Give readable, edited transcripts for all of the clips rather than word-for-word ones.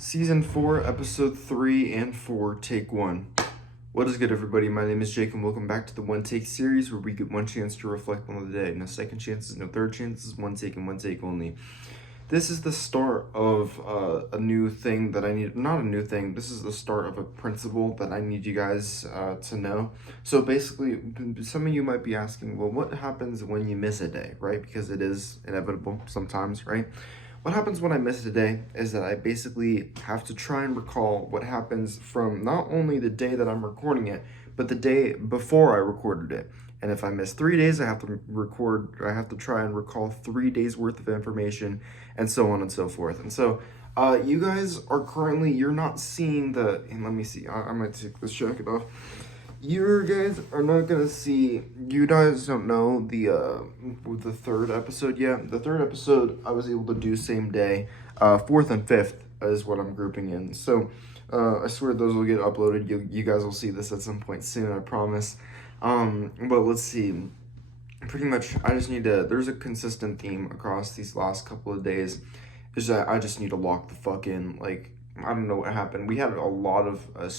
Season 4, Episode 3 and 4, Take 1. What is good, everybody? My name is Jake, and welcome back to the One Take series, where we get one chance to reflect on the day. No second chances, no third chances, one take and one take only. This is the start of a new thing that I need. Not a new thing, this is the start of a principle that I need you guys to know. So basically, some of you might be asking, well, what happens when you miss a day, right? Because it is inevitable sometimes, right? What happens when I miss a day is that I basically have to try and recall what happens from not only the day that I'm recording it, but the day before I recorded it. And if I miss 3 days, I have to try and recall 3 days worth of information, and so on and so forth. And so, you guys are currently, you're not seeing and let me see, I might take this jacket off. You guys are not gonna see. You guys don't know the third episode yet. The third episode I was able to do same day. Fourth and fifth is what I'm grouping in. So I swear those will get uploaded. You guys will see this at some point soon. I promise. But let's see. Pretty much, I just need to. There's a consistent theme across these last couple of days. Is that I just need to lock the fuck in. Like, I don't know what happened. We had a lot of a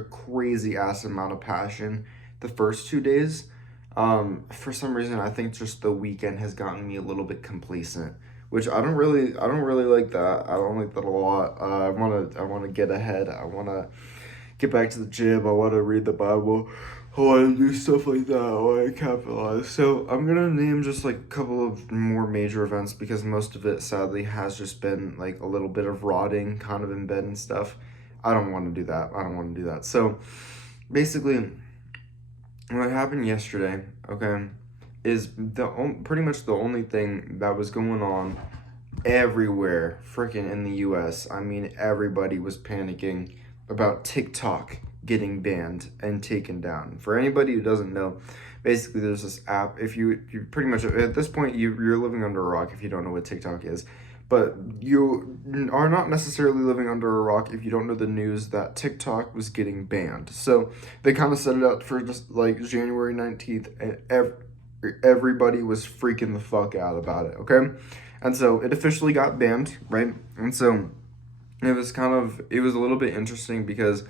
crazy ass amount of passion the first 2 days. For some reason, I think just the weekend has gotten me a little bit complacent, which I don't really like that. I don't like that a lot. I wanna get ahead. I wanna get back to the gym. I wanna read the Bible. I want to do stuff like that. I want to capitalize. So I'm going to name just like a couple of more major events, because most of it sadly has just been like a little bit of rotting kind of in bed and stuff. I don't want to do that. So basically, what happened yesterday, okay, is pretty much the only thing that was going on everywhere freaking in the US. I mean, everybody was panicking about TikTok getting banned and taken down. For anybody who doesn't know, basically there's this app. If you pretty much at this point you're living under a rock if you don't know what TikTok is. But you are not necessarily living under a rock if you don't know the news that TikTok was getting banned. So they kind of set it out for just like January 19th, and everybody was freaking the fuck out about it, okay? And so it officially got banned, right? And so it was a little bit interesting, because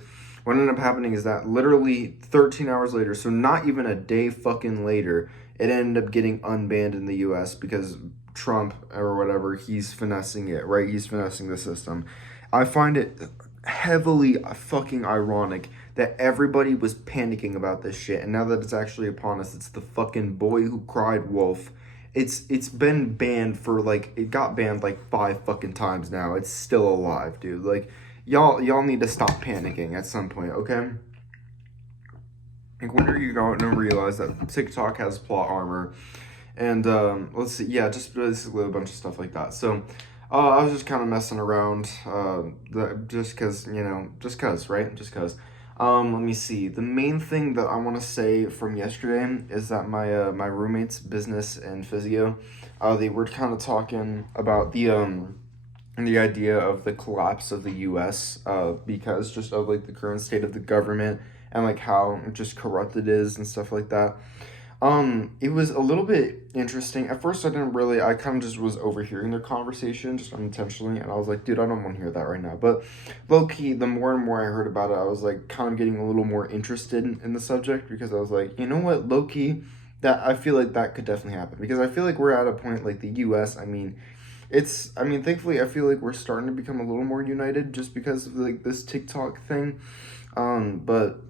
what ended up happening is that literally 13 hours later, so not even a day fucking later, it ended up getting unbanned in the US because Trump or whatever, he's finessing it, right? He's finessing the system. I find it heavily fucking ironic that everybody was panicking about this shit, and now that it's actually upon us, it's the fucking boy who cried wolf. It's been banned for like, it got banned like 5 fucking times now. It's still alive, dude. Like, y'all need to stop panicking at some point, okay? Like, when are you going to realize that TikTok has plot armor? And let's see, yeah, just basically a bunch of stuff like that. So I was just kind of messing around, just because, right? Just because. Let me see. The main thing that I want to say from yesterday is that my roommates, business and physio, they were kind of talking about the idea of the collapse of the U.S. Because just of like the current state of the government and like how just corrupt it is and stuff like that. It was a little bit interesting. At first, I kind of just was overhearing their conversation just unintentionally, and I was like, dude, I don't want to hear that right now. But low key, the more and more I heard about it, I was like kind of getting a little more interested in the subject, because I was like, you know what, low key, that I feel like that could definitely happen, because I feel like we're at a point like the U.S. Thankfully, I feel like we're starting to become a little more united just because of like this TikTok thing. But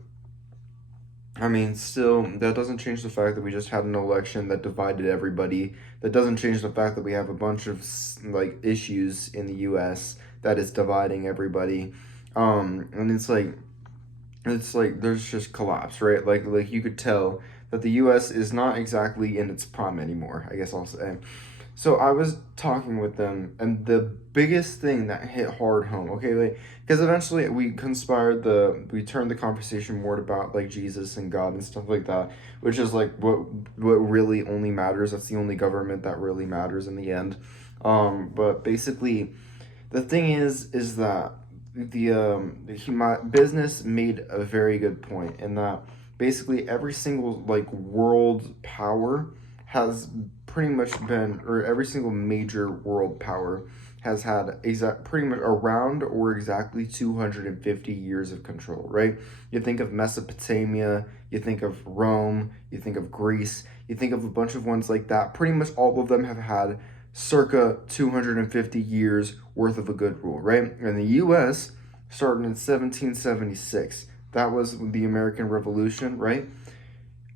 I mean, still, that doesn't change the fact that we just had an election that divided everybody. That doesn't change the fact that we have a bunch of like issues in the U.S. that is dividing everybody. And it's like there's just collapse, right? Like you could tell that the U.S. is not exactly in its prime anymore, I guess I'll say. So I was talking with them, and the biggest thing that hit hard home, okay, like, because eventually we turned the conversation more about like Jesus and God and stuff like that, which is like what really only matters. That's the only government that really matters in the end. But basically, the thing is that my business made a very good point in that basically every single like world power has pretty much been, or every single major world power has had pretty much around or exactly 250 years of control, right? You think of Mesopotamia, you think of Rome, you think of Greece, you think of a bunch of ones like that. Pretty much all of them have had circa 250 years worth of a good rule, right? And the US started in 1776. That was the American Revolution, right?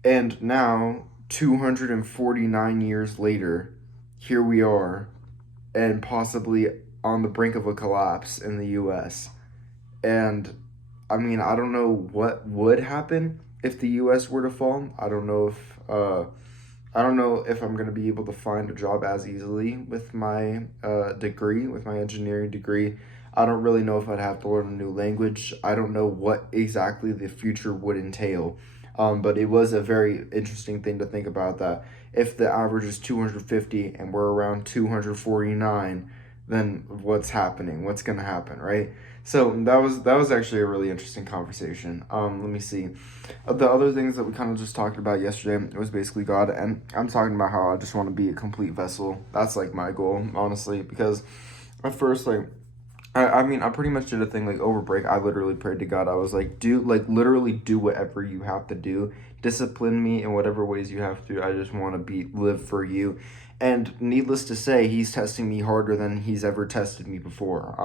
And now, 249 years later, here we are, and possibly on the brink of a collapse in the US. And I mean, I don't know what would happen if the US were to fall. I don't know if I'm going to be able to find a job as easily with my degree, with my engineering degree. I don't really know if I'd have to learn a new language. I don't know what exactly the future would entail. But it was a very interesting thing to think about, that if the average is 250 and we're around 249, then what's happening? What's going to happen, right? So that was actually a really interesting conversation. Let me see. The other things that we kind of just talked about yesterday was basically God, and I'm talking about how I just want to be a complete vessel. That's like my goal, honestly, because at first, like, I mean, I pretty much did a thing like over break. I literally prayed to God. I was like, literally do whatever you have to do. Discipline me in whatever ways you have to. I just want to live for you. And needless to say, he's testing me harder than he's ever tested me before.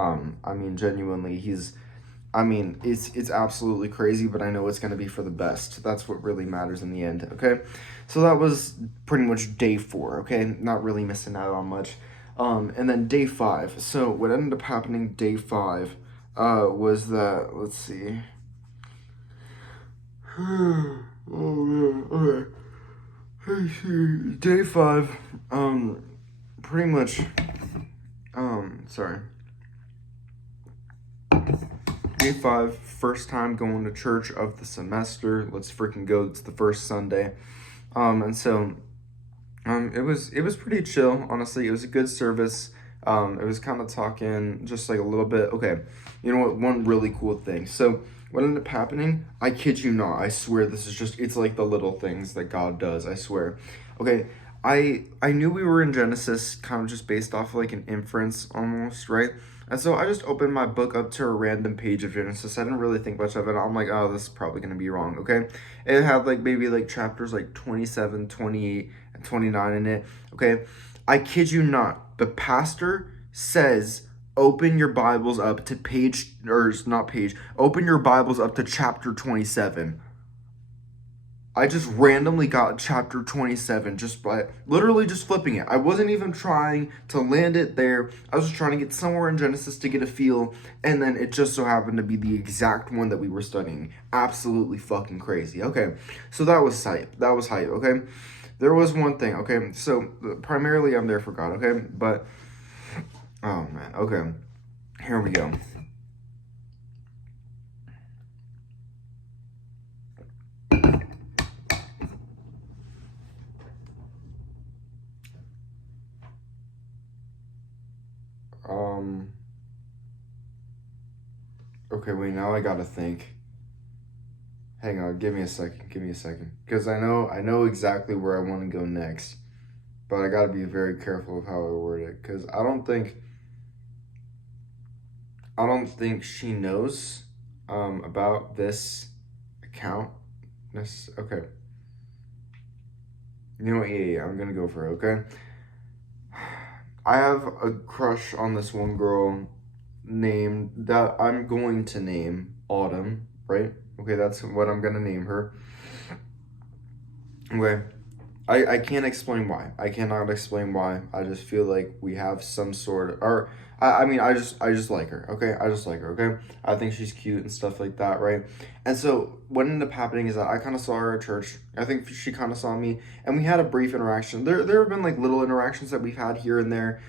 I mean, genuinely, it's absolutely crazy, but I know it's going to be for the best. That's what really matters in the end, okay? So that was pretty much day 4, okay? Not really missing out on much. And then day 5. So what ended up happening day 5 was that, let's see. Oh man, okay. Day 5, pretty much, sorry. Day 5, first time going to church of the semester. Let's freaking go. It's the first Sunday. And so, it was pretty chill, honestly. It was a good service. It was kind of talking just like a little bit. Okay, you know what? One really cool thing. So what ended up happening, I kid you not, I swear this is just, it's like the little things that God does, I swear. Okay, I knew we were in Genesis kind of just based off of like an inference almost, right? And so I just opened my book up to a random page of Genesis. I didn't really think much of it. I'm like, oh, this is probably going to be wrong, okay? It had like maybe like chapters like 27, 28, and 29 in it, okay? I kid you not, the pastor says, open your Bibles up to open your Bibles up to chapter 27. I just randomly got chapter 27 just by literally just flipping it. I wasn't even trying to land it there. I was just trying to get somewhere in Genesis to get a feel, and then it just so happened to be the exact one that we were studying. Absolutely fucking crazy. Okay, so that was hype. That was hype, okay? There was one thing, okay? So primarily I'm there for God, okay? But, oh man, okay. Here we go. Okay, wait, now I gotta think. Hang on, give me a second. Because I know exactly where I want to go next. But I gotta be very careful of how I word it. Because I don't think she knows about this account. Okay. You know what, yeah, I'm gonna go for it, okay? I have a crush on this one girl that I'm going to name Autumn, right? Okay, that's what I'm gonna name her. Okay. I can't explain why. I cannot explain why. I just feel like we have some sort of, or I mean, I just like her. Okay, I just like her. Okay, I think she's cute and stuff like that, right? And so what ended up happening is that I kind of saw her at church. I think she kind of saw me, and we had a brief interaction. There have been like little interactions that we've had here and there,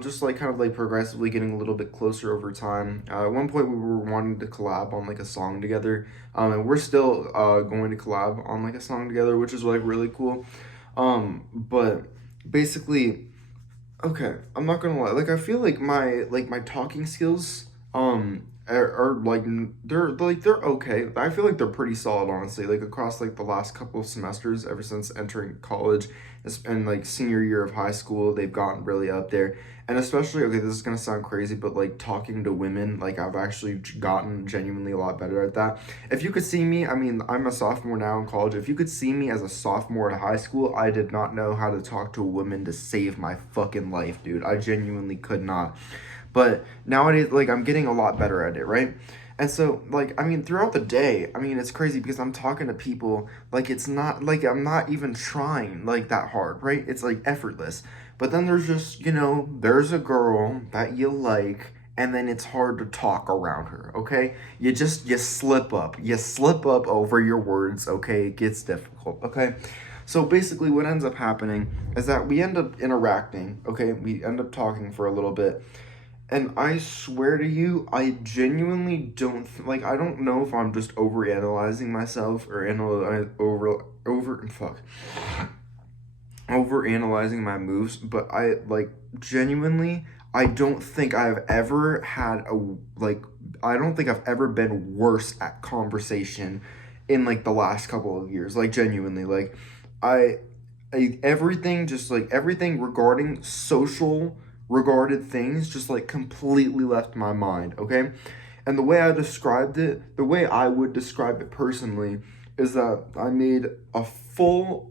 just like kind of like progressively getting a little bit closer over time. At one point, we were wanting to collab on like a song together, and we're still going to collab on like a song together, which is like really cool. But basically, okay, I'm not gonna lie. Like, I feel like my talking skills are like they're okay. I feel like they're pretty solid, honestly. Like across like the last couple of semesters, ever since entering college and like senior year of high school, they've gotten really up there. And especially, okay, this is gonna sound crazy, but like talking to women, like I've actually gotten genuinely a lot better at that. If you could see me, I mean, I'm a sophomore now in college. If you could see me as a sophomore at high school, I did not know how to talk to a woman to save my fucking life, dude. I genuinely could not. But nowadays, like, I'm getting a lot better at it, right? And so, like, I mean, throughout the day, I mean, it's crazy because I'm talking to people, like, it's not, like, I'm not even trying, like, that hard, right? It's, like, effortless. But then there's just, there's a girl that you like, and then it's hard to talk around her, okay? You slip up. You slip up over your words, okay? It gets difficult, okay? So basically, what ends up happening is that we end up interacting, okay? We end up talking for a little bit. And I swear to you, I genuinely don't like. I don't know if I'm just overanalyzing myself or overanalyzing my moves. But I like genuinely. I don't think I've ever had I don't think I've ever been worse at conversation in like the last couple of years. Like genuinely, like I, everything just like everything regarding social regarded things just like completely left my mind, okay? And the way the way I would describe it personally is that I made a full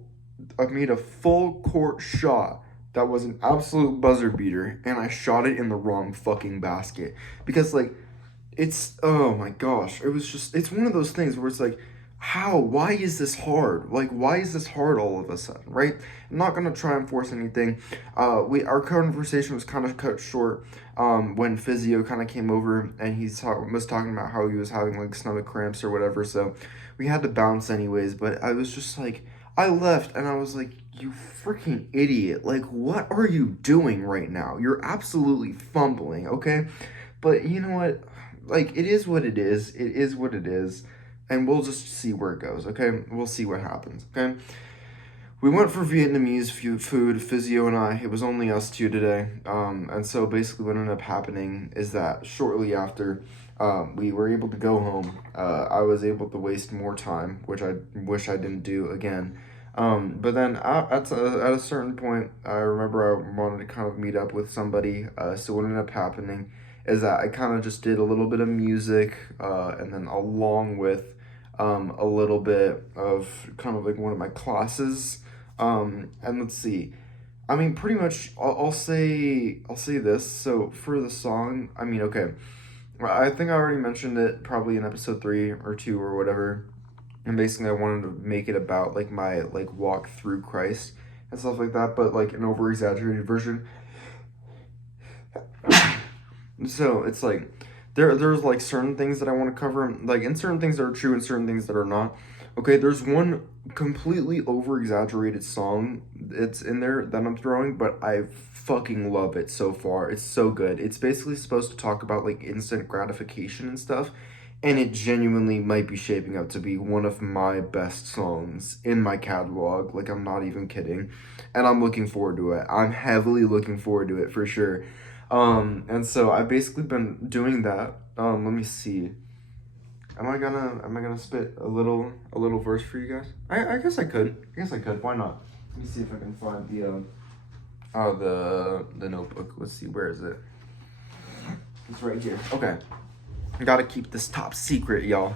court shot that was an absolute buzzer beater and I shot it in the wrong fucking basket because like it's oh my gosh, it's one of those things where it's like why is this hard? Like, why is this hard all of a sudden, right? I'm not gonna try and force anything. Our conversation was kind of cut short when Physio kind of came over and was talking about how he was having like stomach cramps or whatever. So we had to bounce anyways. But I was just like, I left and I was like, you freaking idiot! Like, what are you doing right now? You're absolutely fumbling, okay? But you know what? Like, it is what it is. It is what it is. And we'll just see where it goes, okay? We'll see what happens, okay? We went for Vietnamese food, Physio and I. It was only us two today. And so basically what ended up happening is that shortly after we were able to go home, I was able to waste more time, which I wish I didn't do again. But then at a certain point, I remember I wanted to kind of meet up with somebody. So what ended up happening is that I kind of just did a little bit of music, and then along with a little bit of kind of like one of my classes. And let's see. I mean, pretty much, I'll say this. So for the song, I mean, okay, I think I already mentioned it probably in episode 3 or 2 or whatever. And basically, I wanted to make it about like my like walk through Christ and stuff like that, but like an over exaggerated version. So it's like there's like certain things that I want to cover, like and certain things that are true and certain things that are not. Okay, there's one completely over exaggerated song it's in there that I'm throwing, but I fucking love it so far. It's so good. It's basically supposed to talk about like instant gratification and stuff, and it genuinely might be shaping up to be one of my best songs in my catalog. Like I'm not even kidding. And I'm looking forward to it. I'm heavily looking forward to it for sure. And so I've basically been doing that. Let me see. Am I gonna spit a little verse for you guys? I guess I could. Why not? Let me see if I can find the notebook. Let's see, where is it? It's right here. Okay. I gotta keep this top secret, y'all.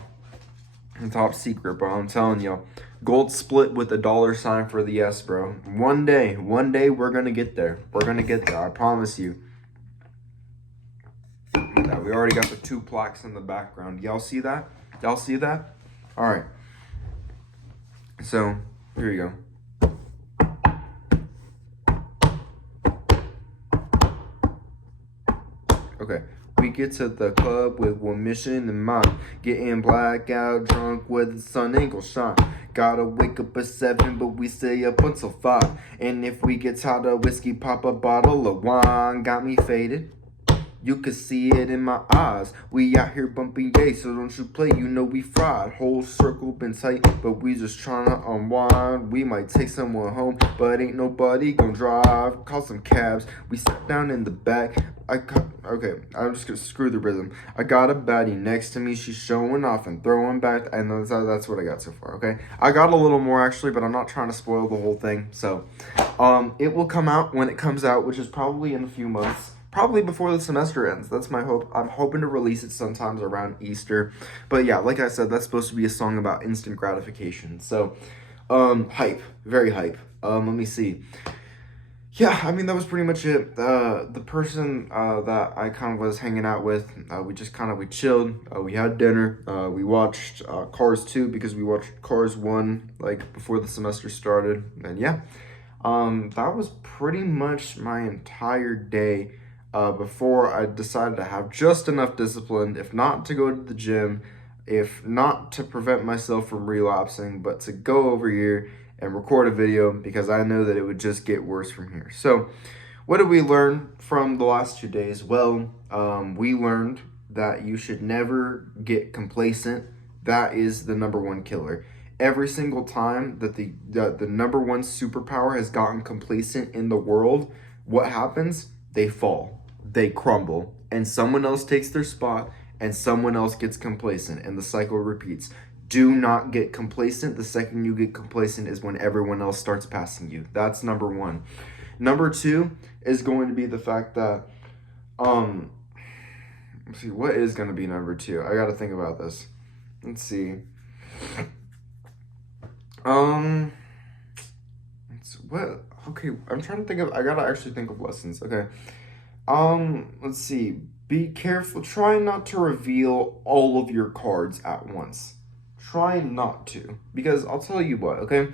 Top secret, bro. I'm telling y'all. Gold split with a $sign for the S, bro. One day we're gonna get there. I promise you. Yeah, we already got the 2 plaques in the background. Y'all see that? All right. So, here you go. Okay. We get to the club with one mission in mind. Getting blackout drunk where the sun ain't gon' shine. Gotta wake up at 7, but we stay up until 5. And if we get tired of whiskey, pop a bottle of wine. Got me faded. You can see it in my eyes. We out here bumping yay, so don't you play. You know we fried. Whole circle been tight, but we just tryna unwind. We might take someone home, but ain't nobody gon' drive. Call some cabs. We sat down in the back. Okay, I'm just gonna screw the rhythm. I got a baddie next to me. She's showing off and throwing back, and that's what I got so far. Okay, I got a little more actually, but I'm not trying to spoil the whole thing. So, it will come out when it comes out, which is probably in a few months. Probably before the semester ends. That's my hope. I'm hoping to release it sometimes around Easter. But yeah, like I said, that's supposed to be a song about instant gratification. So, hype. Very hype. Let me see. Yeah, I mean, that was pretty much it. The person that I kind of was hanging out with, we chilled, we had dinner, we watched Cars 2 because we watched Cars 1, like, before the semester started, and yeah. That was pretty much my entire day before I decided to have just enough discipline, if not to go to the gym, if not to prevent myself from relapsing, but to go over here and record a video because I know that it would just get worse from here. So what did we learn from the last 2 days? Well, we learned that you should never get complacent. That is the number one killer. Every single time that the number one superpower has gotten complacent in the world, what happens? They fall, they crumble, and someone else takes their spot and someone else gets complacent, and the cycle repeats. Do not get complacent. The second you get complacent is when everyone else starts passing you. That's number one. Number two is going to be the fact that, let's see, what is going to be number two? I got to think about this. Let's see. Okay, I'm trying to think of, I got to actually think of lessons. Okay. Let's see. Be careful. Try not to reveal all of your cards at once. Try not to, because I'll tell you what, okay?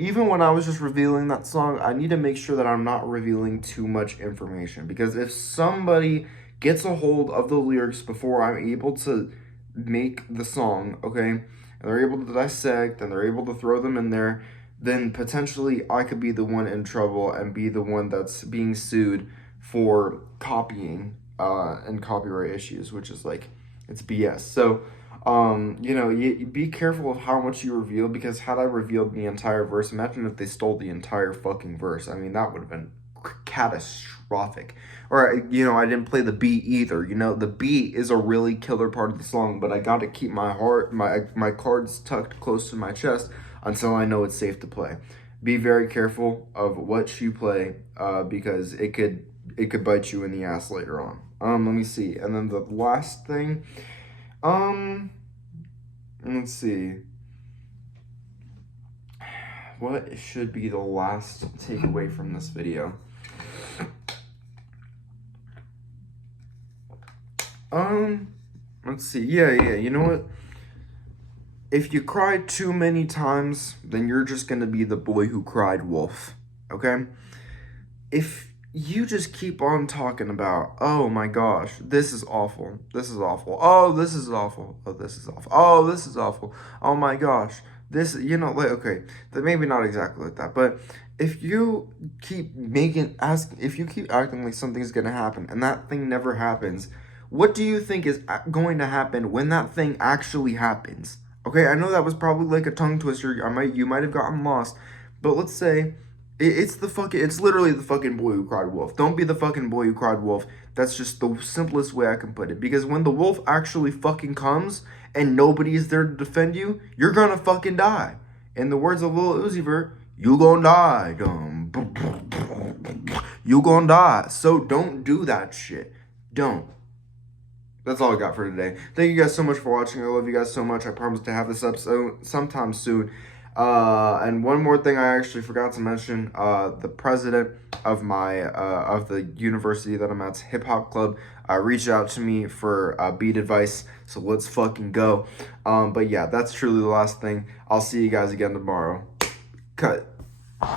Even when I was just revealing that song, I need to make sure that I'm not revealing too much information, because if somebody gets a hold of the lyrics before I'm able to make the song, okay, and they're able to dissect and they're able to throw them in there, then potentially I could be the one in trouble and be the one that's being sued for copying and copyright issues, which is like, it's BS. So, you be careful of how much you reveal, because had I revealed the entire verse, imagine if they stole the entire fucking verse. I mean, that would have been catastrophic. Or, I didn't play the beat either. The beat is a really killer part of the song, but I got to keep my cards tucked close to my chest until I know it's safe to play. Be very careful of what you play, because it could bite you in the ass later on. Let me see. And then the last thing, let's see. What should be the last takeaway from this video? Let's see. Yeah, you know what? If you cry too many times, then you're just gonna be the boy who cried wolf, okay? If you just keep on talking about, oh my gosh, this is awful, this is awful, oh, this is awful, oh, this is awful, oh, this is awful, oh my gosh, this, okay, that maybe not exactly like that, but if you keep if you keep acting like something's gonna happen and that thing never happens, what do you think is going to happen when that thing actually happens? Okay, I know that was probably like a tongue twister, you might have gotten lost, but let's say, it's literally the fucking boy who cried wolf. Don't be the fucking boy who cried wolf. That's just the simplest way I can put it. Because when the wolf actually fucking comes and nobody is there to defend you, you're gonna fucking die. In the words of Lil Uzi Vert, you gonna die. You gonna die. So don't do that shit. Don't. That's all I got for today. Thank you guys so much for watching. I love you guys so much. I promise to have this episode sometime soon. And one more thing I actually forgot to mention, the president of of the university that I'm at's hip hop club, reached out to me for beat advice, so let's fucking go. But yeah, that's truly the last thing. I'll see you guys again tomorrow. Cut.